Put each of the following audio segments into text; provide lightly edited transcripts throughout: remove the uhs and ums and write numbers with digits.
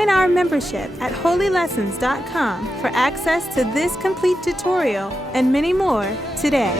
Join our membership at holylessons.com for access to this complete tutorial and many more today.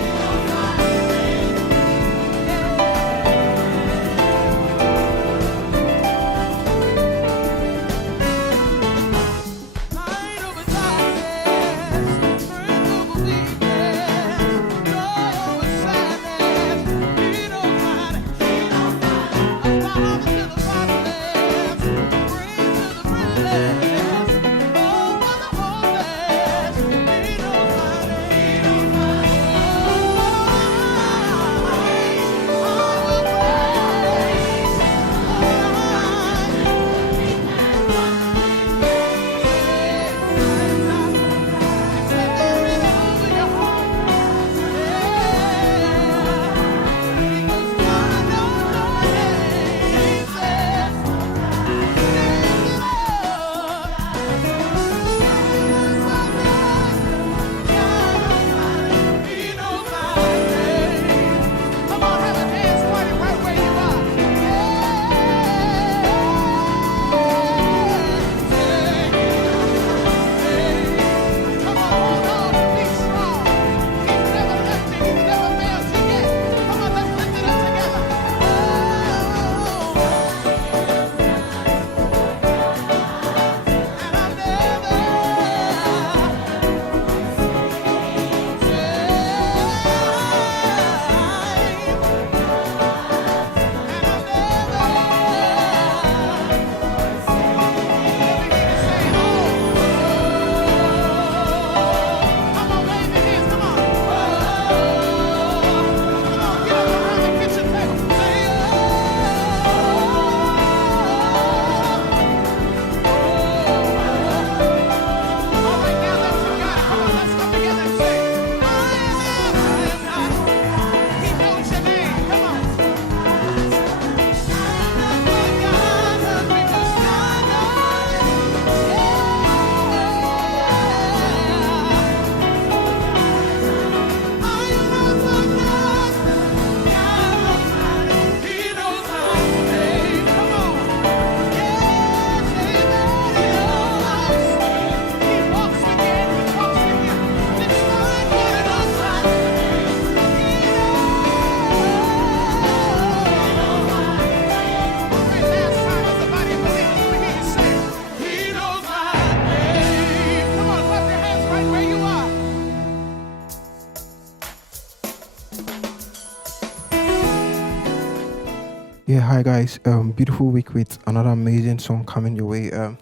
Yeah, hi guys. Beautiful week with another amazing song coming your way. So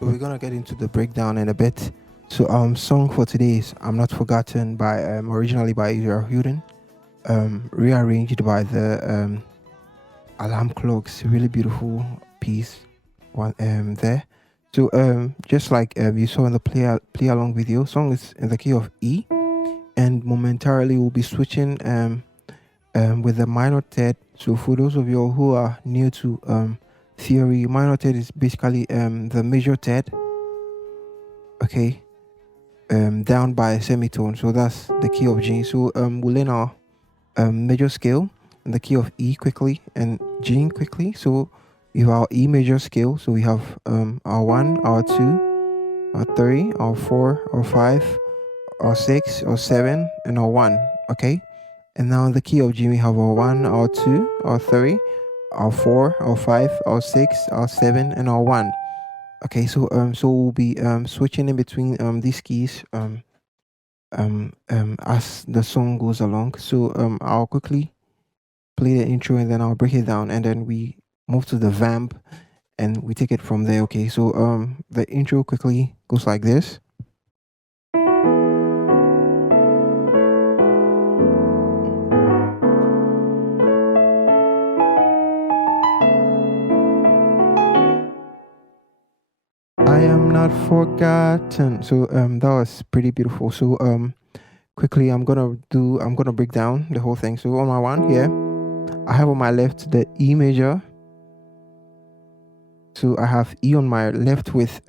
we're gonna get into the breakdown in a bit. So song for today is "I'm Not Forgotten" by originally by Israel Houghton, rearranged by the Alarm Clocks. Really beautiful piece, one there. So just like you saw in the play along video, song is in the key of E, and momentarily we'll be switching with the minor third. So for those of you who are new to theory, minor third is basically the major third, okay, down by a semitone. So that's the key of G. So we'll learn our major scale in the key of E quickly and G quickly. So we have our E major scale. So we have our 1, our 2, our 3, our 4, our 5, our 6, our 7, and our 1. Okay. And now in the key of G, we have our 1, our 2, our 3, our 4, our 5, our 6, our 7, and our 1. Okay, so we'll be switching in between these keys as the song goes along. So I'll quickly play the intro and then I'll break it down, and then we move to the vamp and we take it from there. Okay, so the intro quickly goes like this. I am not forgotten. So that was pretty beautiful. So quickly I'm gonna break down the whole thing. So on my 1 here, I have on my left the E major. So I have E on my left with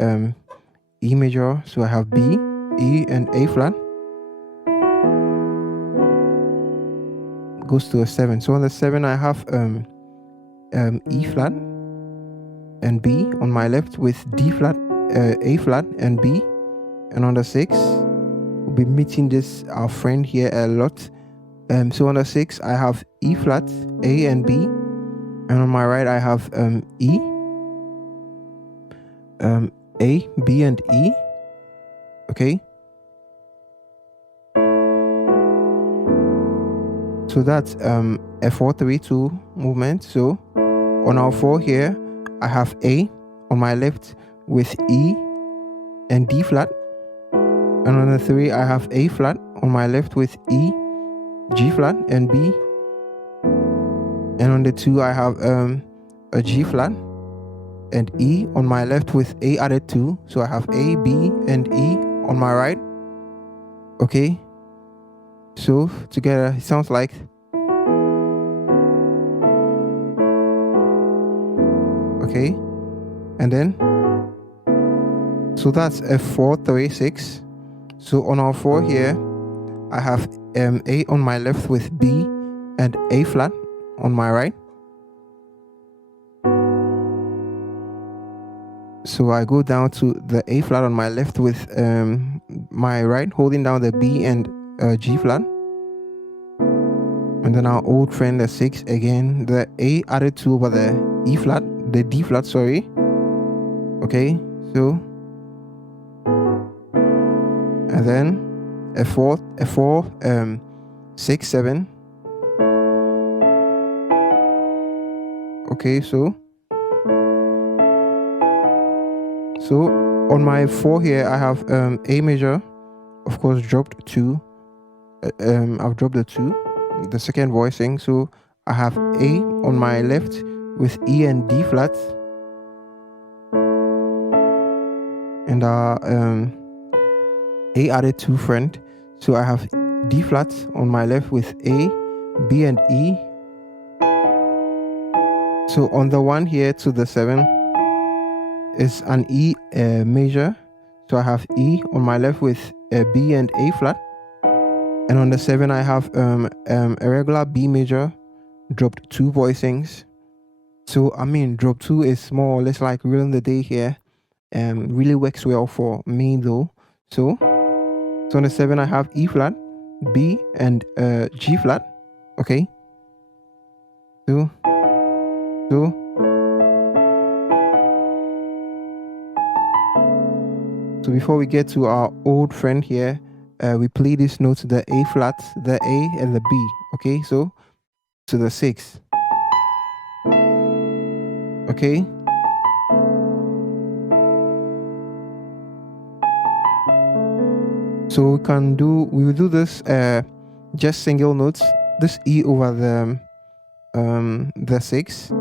E major. So I have B, E, and A flat. Goes to a 7. So on the 7 I have E flat. and B on my left with D flat, A flat and B. And on the 6, we'll be meeting this our friend here a lot. So on the 6, I have E flat, A and B. And on my right, I have E, A, B and E. Okay. So that's a 4-3-2 movement. So on our 4 here, I have A on my left with E and D flat. And on the 3, I have A flat on my left with E, G flat and B. And on the 2, I have a G flat and E on my left with A added 2. So I have A, B and E on my right. Okay. So together it sounds like okay. And then so that's a 4-3-6. So on our 4 here, I have A on my left with B and A flat on my right. So I go down to the A flat on my left with my right, holding down the B and G flat. And then our old friend, the 6, again, the A added 2 over the E flat, the D flat, sorry. Okay, so and then a 4, 6, 7. Okay, so on my 4 here, I have A major, of course, dropped 2. I've dropped the 2, the second voicing. So I have A on my left with E and D flat, and A added 2 friend. So I have D flat on my left with A, B and E. So on the 1 here to the 7 is an E major. So I have E on my left with a B and A flat. And on the 7 I have a regular B major, dropped 2 voicings. So I mean, drop 2 is more or less like ruling the day here. Really works well for me though. So on the 7 I have E flat, B and G flat. Okay. So before we get to our old friend here, we play this note, the A flat, the A and the B. Okay, so to the 6. Okay. So we will do this just single notes, this E over the 6.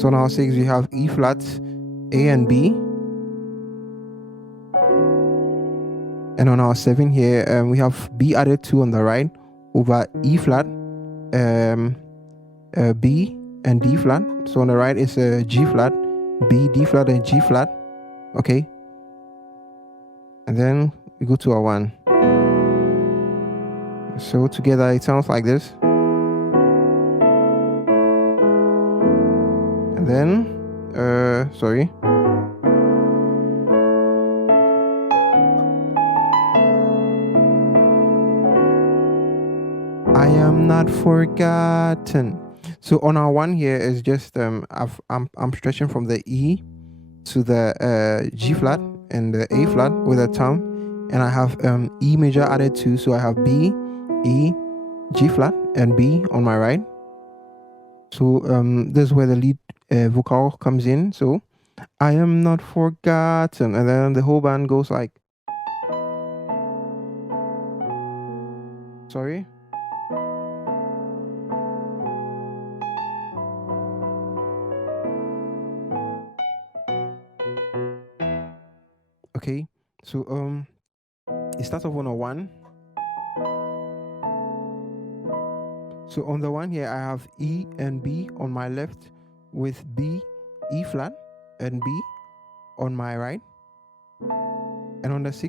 So on our 6 we have E flat, A and B. And on our 7 here, we have B added 2 on the right over E flat, B and D flat. So on the right is G flat, B, D flat and G flat. Okay. And then we go to our 1. So together it sounds like this. And then, sorry. I am not forgotten. So on our 1 here is just I'm stretching from the E to the G flat and the A flat with a thumb, and I have E major added 2, so I have B, E, G flat and B on my right. So this is where the lead vocal comes in. So I am not forgotten, and then the whole band goes like, sorry. Okay, so it starts off on a 1. So on the 1 here I have E and B on my left with B, E flat and B on my right. And on the 6